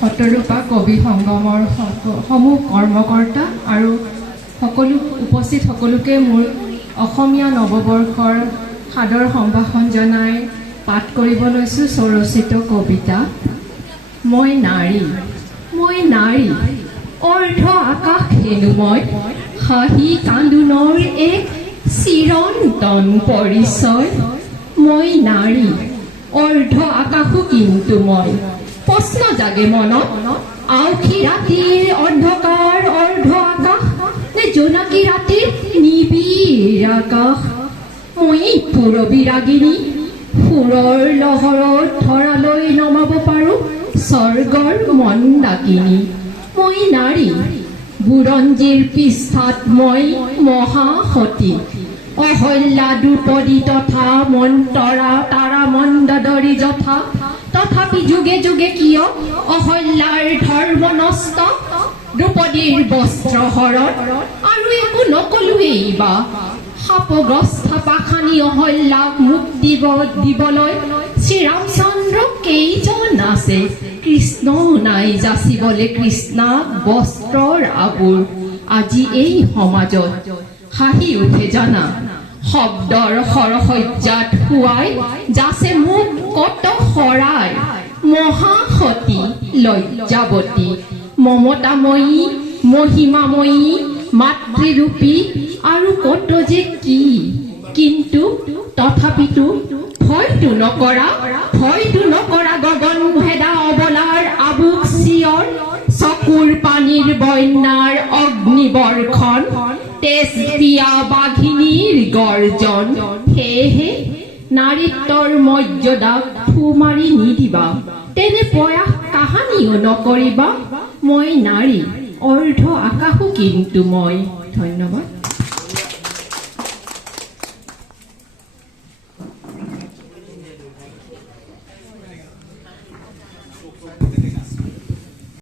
শতৰূপা কবি সংগমৰ সমূহ কৰ্মকৰ্তা আৰু সকলো উপস্থিত সকলোকে মোৰ অসমীয়া নৱবৰ্ষৰ সাদৰ সম্ভাষণ জনাই পাঠ কৰিব লৈছোঁ স্বৰচিত কবিতা। মই নাৰী, মই নাৰী, অৰ্ধ আকাশ হেনো মই, হাঁহি কান্দোনৰ এক চিৰন্তন পৰিচয়। মই নাৰী, অৰ্ধ আকাশো কিন্তু মই, প্ৰশ্ন জাগে মনত, আউসী ৰাতিৰ অন্ধকাৰ অৰ্ধ আকাশ নে জোনাকী ৰাতিৰ নিবিড় আকাশ। মই পূৰবী ৰাগিনী, সুৰৰ লহৰত ধৰালৈ নমাব পাৰোঁ স্বৰ্গৰ মন্দাকিনী। মই নাৰী, বুৰঞ্জীৰ পৃষ্ঠাত মই মহাসতী, অহল্যা দ্ৰুপদী তথা মন্তৰা তাৰা মন্দদৰী যথা। তথাপি যুগে যুগে কিয় অহল্যাৰ ধৰ্ম নষ্ট, দ্ৰুপদীৰ বস্ত্ৰ হৰণ আৰু একো নকলোৱেই বা। শাপগ্ৰস্ত পাখানি অহল্যাক মুক্তি দিবলৈ শ্ৰীৰামচন্দ্ৰ কেইজন আছে, কৃষ্ণও নাই যাচিবলে কৃষ্ণাক বস্ত্ৰৰ আবুৰ। আজি এই সমাজত হাঁহি উঠে জানা, শব্দৰ সৰসজ্জাত শুৱাই যাচে মোক কত শৰাই। মহাসতী, লজ্জাৱতী, মমতাময়ী, মহিমাময়ী, মাতৃৰূপী আৰু কত যে কি। কিন্তু তথাপিতো ভয়তো নকৰা গগন ভেদা অবলাৰ আবুক চিঞৰ, চকুৰ পানীৰ বন্যাৰ অগ্নিবৰ্ষণ, তেজ পিয়া বাঘিনীৰ গৰ্জন। সেয়েহে নাৰীত্বৰ মৰ্যাদাক ফু মাৰি নিদিবা, তেনে প্ৰয়াস কাহানিও নকৰিবা। মই নাৰী, অৰ্ধ আকাশো কিন্তু মই। ধন্যবাদ।